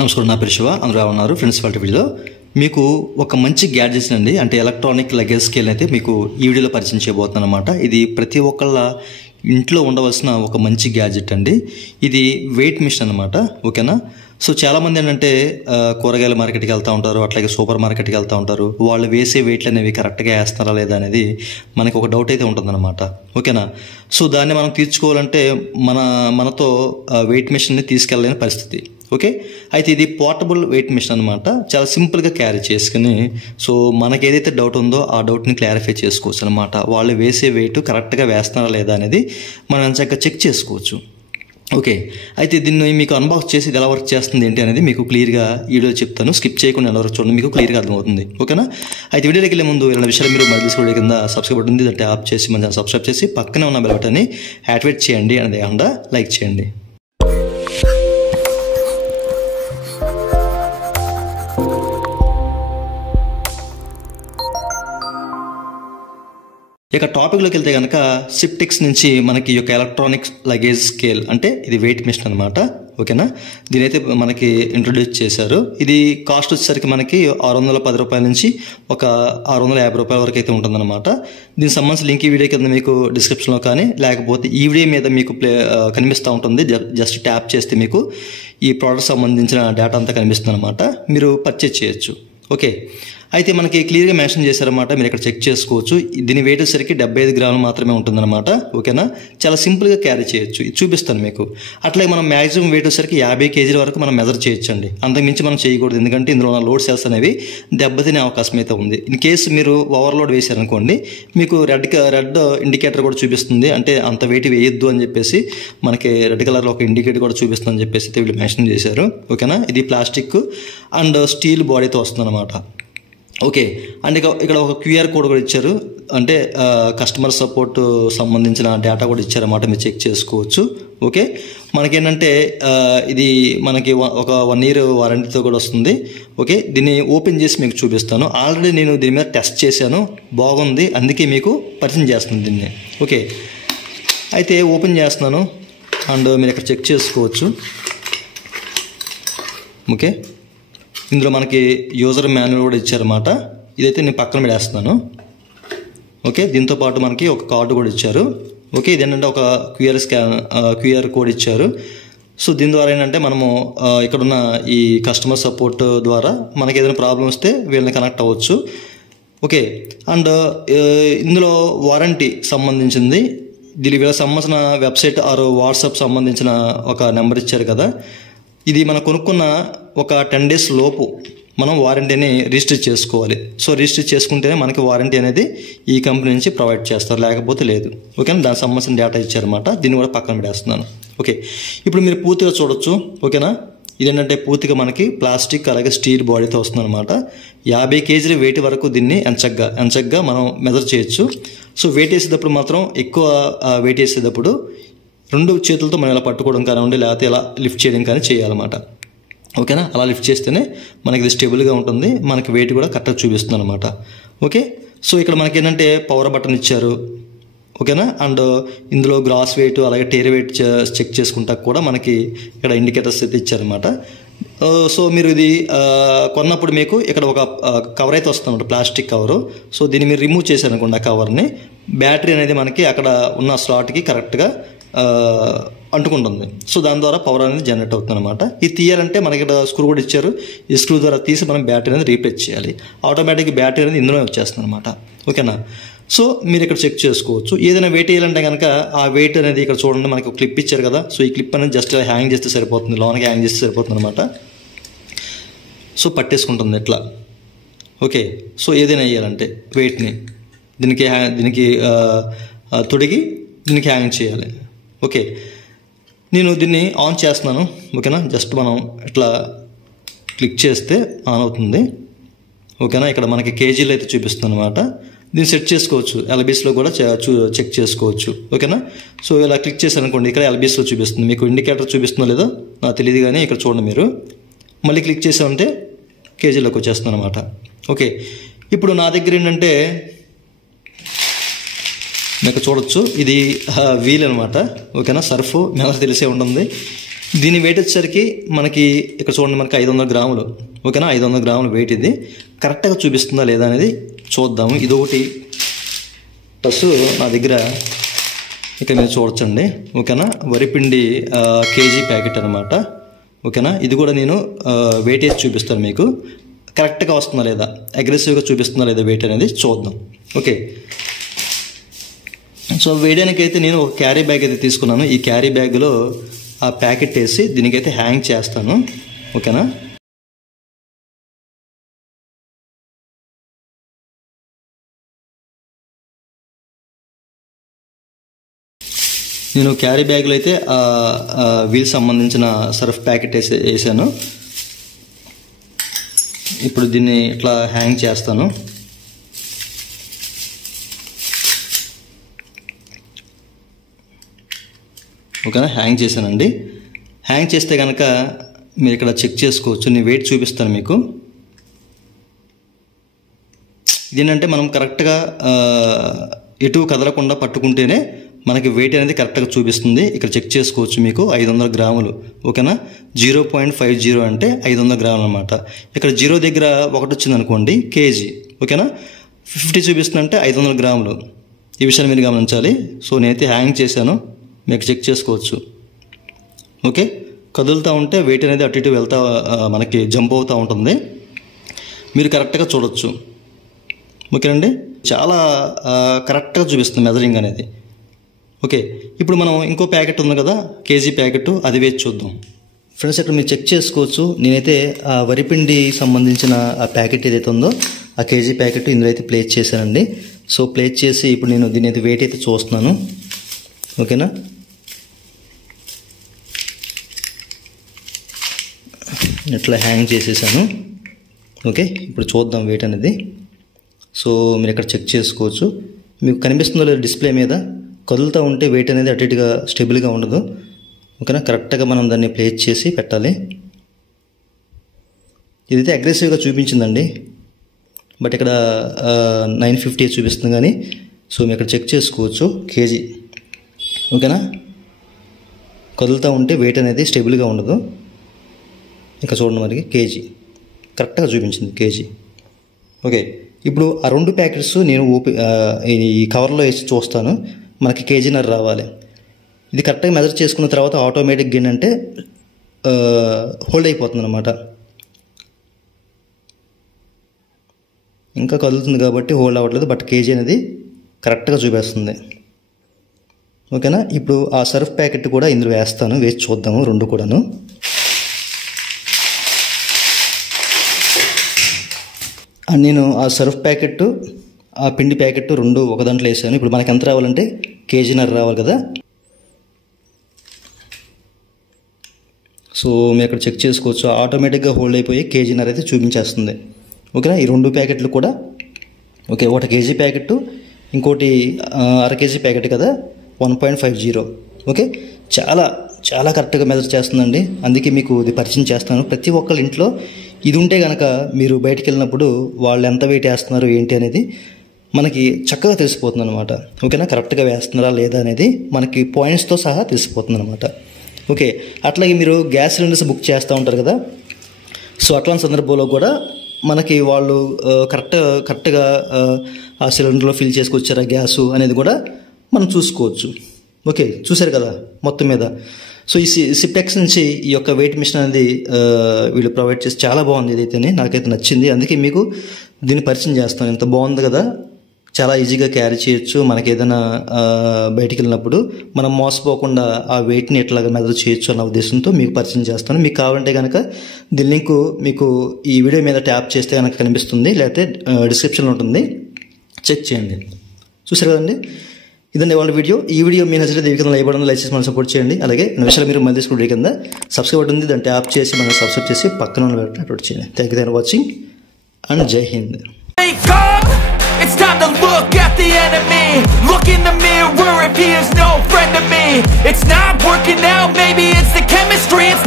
నమస్కారం, నా పేరు శివ. అందరూ ఉన్నారు ఫ్రెండ్స్. వాళ్ళ వీడియోలో మీకు ఒక మంచి గ్యాడ్జెట్స్ అండి, అంటే ఎలక్ట్రానిక్ లగేజ్ స్కేల్ అయితే మీకు ఈ వీడియోలో పరిచయం చేయబోతున్నాను అనమాట. ఇది ప్రతి ఒక్కళ్ళ ఇంట్లో ఉండవలసిన ఒక మంచి గ్యాడ్జెట్ అండి. ఇది వెయిట్ మిషన్ అనమాట. ఓకేనా. సో చాలామంది ఏంటంటే కూరగాయల మార్కెట్కి వెళ్తూ ఉంటారు, అట్లాగే సూపర్ మార్కెట్కి వెళ్తూ ఉంటారు. వాళ్ళు వేసే వెయిట్లు అనేవి కరెక్ట్గా వేస్తున్నారా లేదా అనేది మనకు ఒక డౌట్ అయితే ఉంటుందన్నమాట. ఓకేనా. సో దాన్ని మనం తీర్చుకోవాలంటే మనతో వెయిట్ మిషన్ని తీసుకెళ్ళలేని పరిస్థితి. ఓకే. అయితే ఇది పోర్టబుల్ వెయిట్ మిషన్ అనమాట. చాలా సింపుల్గా క్యారీ చేసుకుని సో మనకి ఏదైతే డౌట్ ఉందో ఆ డౌట్ని క్లారిఫై చేసుకోవచ్చు అనమాట. వాళ్ళు వేసే వెయిట్ కరెక్ట్గా వేస్తున్నారా లేదా అనేది మనం చక్కగా చెక్ చేసుకోవచ్చు. ఓకే. అయితే దీన్ని మీకు అన్బాక్స్ చేసి ఇది ఎలా వర్క్ చేస్తుంది ఏంటి అనేది మీకు క్లియర్గా వీడియో చెప్తాను. స్కిప్ చేయకుండా ఎలా వర్క్ చూడండి, మీకు క్లియర్గా అర్థమవుతుంది. ఓకేనా. అయితే వీడియోకి వెళ్ళే ముందు ఇలాంటి విషయాలు మీరు మళ్ళీ వీడియో కింద సబ్స్క్రైబ్ బటన్ ఉంది, దాన్ని ట్యాప్ చేసి మన సబ్స్క్రైబ్ చేసి పక్కనే ఉన్న బెల్ బటన్ని యాక్టివేట్ చేయండి, అనేది కాకుండా లైక్ చేయండి. ఇక టాపిక్లోకి వెళ్తే కనుక సిప్టెక్స్ నుంచి మనకి ఈ యొక్క ఎలక్ట్రానిక్స్ లగేజ్ స్కేల్, అంటే ఇది వెయిట్ మిషన్ అనమాట. ఓకేనా. దీనైతే మనకి ఇంట్రొడ్యూస్ చేశారు. ఇది కాస్ట్ వచ్చేసరికి మనకి 610 రూపాయల నుంచి ఒక 650 రూపాయల వరకు అయితే ఉంటుందన్నమాట. దీనికి సంబంధించిన లింక్ ఈ వీడియో కింద మీకు డిస్క్రిప్షన్లో కానీ లేకపోతే ఈ వీడియో మీద మీకు కనిపిస్తూ ఉంటుంది. జస్ట్ ట్యాప్ చేస్తే మీకు ఈ ప్రోడక్ట్ సంబంధించిన డేటా అంతా కనిపిస్తుంది అనమాట. మీరు పర్చేజ్ చేయొచ్చు. ఓకే. అయితే మనకి క్లియర్గా మెన్షన్ చేశారన్నమాట, మీరు ఇక్కడ చెక్ చేసుకోవచ్చు. దీని వెయిట్ వచ్చేసరికి 75 గ్రాములు మాత్రమే ఉంటుందన్నమాట. ఓకేనా. చాలా సింపుల్గా క్యారీ చేయొచ్చు. ఇది చూపిస్తాను మీకు. అట్లాగే మనం మ్యాక్సిమం వెయిట్ వచ్చేసరికి 50 కేజీల వరకు మనం మెజర్ చేయొచ్చు అండి. అంతకుమించి మనం చేయకూడదు, ఎందుకంటే ఇందులో ఉన్న లోడ్ సెల్స్ అనేవి దెబ్బతినే అవకాశం అయితే ఉంది. ఇన్ కేసు మీరు ఓవర్లోడ్ వేశారనుకోండి, మీకు రెడ్ ఇండికేటర్ కూడా చూపిస్తుంది. అంటే అంత వెయిట్ వేయొద్దు అని చెప్పేసి మనకి రెడ్ కలర్లో ఒక ఇండికేటర్ కూడా చూపిస్తుంది అని చెప్పేసి వీళ్ళు మెన్షన్ చేశారు. ఓకేనా. ఇది ప్లాస్టిక్ అండ్ స్టీల్ బాడీతో వస్తుంది అనమాట. ఓకే. అండ్ ఇక్కడ ఒక క్యూఆర్ కోడ్ కూడా ఇచ్చారు, అంటే కస్టమర్ సపోర్ట్ సంబంధించిన డేటా కూడా ఇచ్చారన్నమాట. మీరు చెక్ చేసుకోవచ్చు. ఓకే. మనకేంటంటే ఇది మనకి ఒక 1 year వారంటీతో కూడా వస్తుంది. ఓకే. దీన్ని ఓపెన్ చేసి మీకు చూపిస్తాను. ఆల్రెడీ నేను దీని మీద టెస్ట్ చేశాను, బాగుంది, అందుకే మీకు పరిచయం చేస్తున్నాను దీన్ని. ఓకే. అయితే ఓపెన్ చేస్తున్నాను అండ్ మీరు ఇక్కడ చెక్ చేసుకోవచ్చు. ఓకే. ఇందులో మనకి యూజర్ మాన్యువల్ కూడా ఇచ్చారన్నమాట. ఇదైతే నేను పక్కన పెడేస్తున్నాను. ఓకే. దీంతో పాటు మనకి ఒక కార్డు కూడా ఇచ్చారు. ఓకే. ఇదేంటంటే ఒక క్యూఆర్ కోడ్ ఇచ్చారు. సో దీని ద్వారా ఏంటంటే మనము ఇక్కడున్న ఈ కస్టమర్ సపోర్ట్ ద్వారా మనకి ఏదైనా ప్రాబ్లం వస్తే వీళ్ళని కనెక్ట్ అవ్వచ్చు. ఓకే. అండ్ ఇందులో వారంటీ సంబంధించింది, వీళ్ళకి సంబంధించిన వెబ్సైట్ ఆర్ వాట్సాప్ సంబంధించిన ఒక నెంబర్ ఇచ్చారు కదా. ఇది మనం కొనుక్కున్న ఒక 10 days లోపు మనం వారంటీని రిజిస్టర్ చేసుకోవాలి. సో రిజిస్టర్ చేసుకుంటేనే మనకి వారంటీ అనేది ఈ కంపెనీ నుంచి ప్రొవైడ్ చేస్తారు, లేకపోతే లేదు. ఓకేనా. దానికి సంబంధించిన డేటా ఇచ్చారన్నమాట. దీన్ని కూడా పక్కన పెడేస్తున్నాను. ఓకే. ఇప్పుడు మీరు పూర్తిగా చూడొచ్చు. ఓకేనా. ఇదేంటంటే పూర్తిగా మనకి ప్లాస్టిక్ అలాగే స్టీల్ బాడీతో వస్తుంది అనమాట. 50 కేజీల వెయిట్ వరకు దీన్ని ఎంచగ్గా మనం మెజర్ చేయొచ్చు. సో వెయిట్ వేసేటప్పుడు మాత్రం ఎక్కువ వెయిట్ వేసేటప్పుడు 2 చేతులతో మనం ఇలా పట్టుకోవడం కానివ్వండి, లేకపోతే ఇలా లిఫ్ట్ చేయడం కానీ చేయాలన్నమాట. ఓకేనా. అలా లిఫ్ట్ చేస్తేనే మనకి ఇది స్టేబుల్గా ఉంటుంది, మనకి వెయిట్ కూడా కరెక్ట్గా చూపిస్తుంది అనమాట. ఓకే. సో ఇక్కడ మనకి ఏంటంటే పవర్ బటన్ ఇచ్చారు. ఓకేనా. అండ్ ఇందులో గ్రాస్ వెయిట్ అలాగే టేర్ వెయిట్ చెక్ చేసుకుంటా కూడా మనకి ఇక్కడ ఇండికేటర్స్ అయితే ఇచ్చారనమాట. సో మీరు ఇది కొన్నప్పుడు మీకు ఇక్కడ ఒక కవర్ అయితే వస్తుంది, ప్లాస్టిక్ కవరు. సో దీన్ని మీరు రిమూవ్ చేశారనుకోండి, ఆ కవర్ని, బ్యాటరీ అనేది మనకి అక్కడ ఉన్న స్లాట్కి కరెక్ట్గా అంటుకుంటుంది. సో దాని ద్వారా పవర్ అనేది జనరేట్ అవుతుంది అనమాట. ఇది తీయాలంటే మనకి ఇక్కడ స్క్రూ కూడా ఇచ్చారు. ఈ స్క్రూ ద్వారా తీసి మనం బ్యాటరీ అనేది రీప్లేస్ చేయాలి. ఆటోమేటిక్ బ్యాటరీ అనేది ఇందులో వచ్చేస్తుంది అనమాట. ఓకేనా. సో మీరు ఇక్కడ చెక్ చేసుకోవచ్చు. ఏదైనా వెయిట్ వేయాలంటే కనుక ఆ వెయిట్ అనేది ఇక్కడ చూడండి, మనకి ఒక క్లిప్ ఇచ్చారు కదా. సో ఈ క్లిప్ అనేది జస్ట్ హ్యాంగ్ చేస్తే సరిపోతుంది, లోనకి హ్యాంగ్ చేస్తే సరిపోతుంది అనమాట. సో పట్టేసుకుంటుంది ఇట్లా. ఓకే. సో ఏదైనా వేయాలంటే వెయిట్ని దీనికి తొడిగి దీనికి హ్యాంగ్ చేయాలి. ఓకే. నేను దీన్ని ఆన్ చేస్తున్నాను. ఓకేనా. జస్ట్ మనం ఇట్లా క్లిక్ చేస్తే ఆన్ అవుతుంది. ఓకేనా. ఇక్కడ మనకి కేజీలు అయితే చూపిస్తుంది అనమాట. దీన్ని సెట్ చేసుకోవచ్చు, ఎల్బీస్లో కూడా చెక్ చేసుకోవచ్చు. ఓకేనా. సో ఇలా క్లిక్ చేశారనుకోండి, ఇక్కడ ఎల్బీస్లో చూపిస్తుంది. మీకు ఇండికేటర్ చూపిస్తుందో లేదో నాకు తెలియదు, కానీ ఇక్కడ చూడండి మీరు. మళ్ళీ క్లిక్ చేసామంటే కేజీలోకి వచ్చేస్తుంది అనమాట. ఓకే. ఇప్పుడు నా దగ్గర ఏంటంటే మీకు చూడొచ్చు, ఇది వీల్ అనమాట. ఓకేనా. సర్ఫ్ మీకు తెలిసే ఉంటుంది. దీని వెయిట్ వచ్చేసరికి మనకి ఇక్కడ చూడండి, మనకి 500 గ్రాములు. ఓకేనా, 500 గ్రాములు వెయిట్. ఇది కరెక్ట్గా చూపిస్తుందా లేదా అనేది చూద్దాము. ఇది ఒకటి ప్లస్ నా దగ్గర ఇక్కడ మీరు చూడొచ్చండి. ఓకేనా, వరిపిండి కేజీ ప్యాకెట్ అనమాట. ఓకేనా, ఇది కూడా నేను వెయిట్ వేసి చూపిస్తాను మీకు, కరెక్ట్గా వస్తుందా లేదా, అగ్రెసివ్గా చూపిస్తుందా లేదా వెయిట్ అనేది చూద్దాం. ఓకే, సో వేయడానికి అయితే నేను ఒక క్యారీ బ్యాగ్ అయితే తీసుకున్నాను. ఈ క్యారీ బ్యాగ్లో ఆ ప్యాకెట్ వేసి దీనికైతే హ్యాంగ్ చేస్తాను. ఓకేనా, నేను క్యారీ బ్యాగ్లో అయితే వీల్ సంబంధించిన సర్ఫ్ ప్యాకెట్ వేసాను. ఇప్పుడు దీన్ని ఇట్లా హ్యాంగ్ చేస్తాను. ఓకేనా, హ్యాంగ్ చేశానండి. హ్యాంగ్ చేస్తే కనుక మీరు ఇక్కడ చెక్ చేసుకోవచ్చు. నేను వెయిట్ చూపిస్తాను మీకు. ఇదేంటంటే మనం కరెక్ట్గా ఎటు కదలకుండా పట్టుకుంటేనే మనకి వెయిట్ అనేది కరెక్ట్గా చూపిస్తుంది. ఇక్కడ చెక్ చేసుకోవచ్చు మీకు 500 గ్రాములు. ఓకేనా, 0.50 అంటే 500 గ్రాములు అనమాట. ఇక్కడ 0 దగ్గర 1 వచ్చింది అనుకోండి, కేజీ. ఓకేనా, 50 చూపిస్తుంది అంటే 500 గ్రాములు. ఈ విషయాన్ని మీరు గమనించాలి. సో నేనైతే హ్యాంగ్ చేశాను, మీకు చెక్ చేసుకోవచ్చు. ఓకే, కదులుతూ ఉంటే వెయిట్ అనేది అటు ఇటు వెళ్తా మనకి జంప్ అవుతూ ఉంటుంది, మీరు కరెక్ట్గా చూడొచ్చు. ఓకేనండి, చాలా కరెక్ట్గా చూపిస్తుంది మెజరింగ్ అనేది. ఓకే, ఇప్పుడు మనం ఇంకో ప్యాకెట్ ఉంది కదా, కేజీ ప్యాకెట్, అది వేసి చూద్దాం. ఫ్రెండ్స్, ఇక్కడ మీరు చెక్ చేసుకోవచ్చు. నేనైతే ఆ వరిపిండి సంబంధించిన ఆ ప్యాకెట్ ఏదైతే ఉందో ఆ కేజీ ప్యాకెట్ ఇందులో అయితే ప్లేస్ చేశానండి. సో ప్లేస్ చేసి ఇప్పుడు నేను దీని అయితే వెయిట్ అయితే చూస్తున్నాను. ఓకేనా, ఇట్లా హ్యాంగ్ చేసేసాను. ఓకే, ఇప్పుడు చూద్దాం వెయిట్ అనేది. సో మీరు ఇక్కడ చెక్ చేసుకోవచ్చు, మీకు కనిపిస్తుందో లేదు డిస్ప్లే మీద. కదులుతూ ఉంటే వెయిట్ అనేది అటు ఇటుగా స్టేబుల్గా ఉండదు. ఓకేనా, కరెక్ట్గా మనం దాన్ని ప్లేస్ చేసి పెట్టాలి. ఇదైతే అగ్రెసివ్గా చూపించిందండి, బట్ ఇక్కడ 950 చూపిస్తుంది కానీ. సో మీరు ఇక్కడ చెక్ చేసుకోవచ్చు కేజీ. ఓకేనా, కదులుతూ ఉంటే వెయిట్ అనేది స్టేబుల్గా ఉండదు. ఇంకా చూడండి, మనకి కేజీ కరెక్ట్గా చూపించింది, కేజీ. ఓకే, ఇప్పుడు ఆ 2 ప్యాకెట్స్ నేను ఈ కవర్లో వేసి చూస్తాను, మనకి కేజీన్నర రావాలి. ఇది కరెక్ట్గా మెజర్ చేసుకున్న తర్వాత ఆటోమేటిక్గా ఏంటంటే హోల్డ్ అయిపోతుంది అనమాట. ఇంకా కదులుతుంది కాబట్టి హోల్డ్ అవ్వట్లేదు, బట్ కేజీ అనేది కరెక్ట్గా చూపిస్తుంది. ఓకేనా, ఇప్పుడు ఆ సర్ఫ్ ప్యాకెట్ కూడా ఇందులో వేస్తాను, వేసి చూద్దాము 2 కూడాను. అండ్ నేను ఆ సర్ఫ్ ప్యాకెట్, ఆ పిండి ప్యాకెట్ 2 ఒక దాంట్లో వేసాను. ఇప్పుడు మనకి ఎంత రావాలంటే కేజీన్నర రావాలి కదా. సో మీరు అక్కడ చెక్ చేసుకోవచ్చు, ఆటోమేటిక్గా హోల్డ్ అయిపోయి కేజీన్నర అయితే చూపించేస్తుంది. ఓకేనా, ఈ 2 ప్యాకెట్లు కూడా. ఓకే, 1 కేజీ ప్యాకెట్, ఇంకోటి అర కేజీ ప్యాకెట్ కదా, 1.50. ఓకే, చాలా చాలా కరెక్ట్గా మెజర్ చేస్తుందండి. అందుకే మీకు ఇది పరిచయం చేస్తాను. ప్రతి ఒక్కళ్ళ ఇంట్లో ఇది ఉంటే కనుక మీరు బయటికి వెళ్ళినప్పుడు వాళ్ళు ఎంత వెయిట్ వేస్తున్నారు ఏంటి అనేది మనకి చక్కగా తెలిసిపోతుంది అనమాట. ఓకేనా, కరెక్ట్గా వేస్తున్నారా లేదా అనేది మనకి పాయింట్స్తో సహా తెలిసిపోతుంది అనమాట. ఓకే, అట్లాగే మీరు గ్యాస్ సిలిండర్స్ బుక్ చేస్తూ ఉంటారు కదా. సో అట్లాంటి సందర్భంలో కూడా మనకి వాళ్ళు కరెక్ట్గా ఆ సిలిండర్లో ఫిల్ చేసుకొచ్చారా గ్యాసు అనేది కూడా మనం చూసుకోవచ్చు. ఓకే, చూసారు కదా మొత్తం మీద. సో ఈ సిప్టెక్స్ నుంచి ఈ యొక్క వెయిట్ మిషన్ అనేది వీళ్ళు ప్రొవైడ్ చేసి చాలా బాగుంది. ఇదైతేనే నాకైతే నచ్చింది, అందుకే మీకు దీన్ని పరిచయం చేస్తాను. ఇంత బాగుంది కదా, చాలా ఈజీగా క్యారీ చేయొచ్చు. మనకి ఏదైనా బయటికి వెళ్ళినప్పుడు మనం మోసపోకుండా ఆ వెయిట్ని ఎట్లాగా మెజర్ చేయొచ్చు అన్న ఉద్దేశంతో మీకు పరిచయం చేస్తాను. మీకు కావాలంటే కనుక దీని లింక్ మీకు ఈ వీడియో మీద ట్యాప్ చేస్తే కనుక కనిపిస్తుంది, లేకపోతే డిస్క్రిప్షన్లో ఉంటుంది, చెక్ చేయండి. చూసారు కదండి, ఇదండి వాళ్ళ వీడియో. ఈ వీడియో మీ నచ్చితే కింద లైక్ బటన్ లైక్ చేసి మనం సపోర్ట్ చేయండి. అలాగే విషయాలు మీరు మళ్ళీ తీసుకుంటే కింద సబ్స్క్రైబ్ బటన్ ఉంది, దాన్ని ట్యాప్ చేసి మనం సబ్స్క్రైబ్ చేసి పక్కన అప్లోడ్ చేయండి. Thank you for watching and జై Hind. It's time to look at the enemy. Look in the mirror if he is no friend to me. It's not working out, maybe it's the chemistry. It's